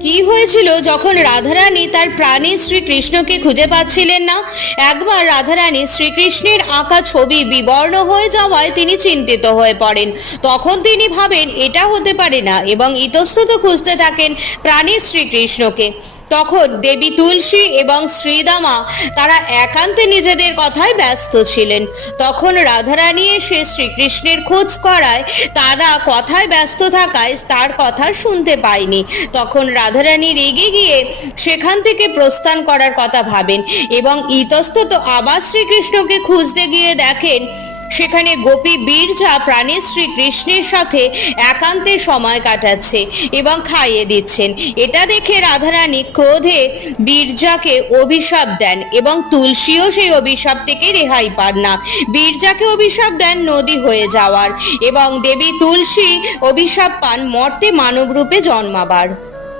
কি হয়েছিল যখন রাধারানী তার প্রাণী শ্রীকৃষ্ণকে খুঁজে পাচ্ছিলেন না? একবার রাধারানী শ্রীকৃষ্ণের আঁকা ছবি বিবর্ণ হয়ে যাওয়ায় তিনি চিন্তিত হয়ে পড়েন। তখন তিনি ভাবেন এটা হতে পারে না এবং ইতস্তত খুঁজতে থাকেন প্রাণী শ্রীকৃষ্ণকে। তখন দেবী তুলসী এবং শ্রীদামা তারা একান্তে নিজেদের কথায় ব্যস্ত ছিলেন। তখন রাধারানী এসে শ্রীকৃষ্ণের খোঁজ করায় তারা কথায় ব্যস্ত থাকায় তার কথা শুনতে পায়নি। তখন রাধারানী রেগে গিয়ে সেখান থেকে প্রস্থান করার কথা ভাবেন এবং ইতস্তত আবার শ্রীকৃষ্ণকে খুঁজতে গিয়ে দেখেন সেখানে গোপী বীরজা প্রাণী শ্রীকৃষ্ণের সাথে একান্তে সময় কাটাচ্ছে এবং খাইয়ে দিচ্ছেন। এটা দেখে রাধারানী ক্রোধে বীরজাকে অভিশাপ দেন এবং তুলসীও সেই অভিশাপ থেকে রেহাই পান না। বীরজাকে অভিশাপ দেন নদী হয়ে যাওয়ার এবং দেবী তুলসী অভিশাপ পান মর্তে মানব রূপে জন্মাবার।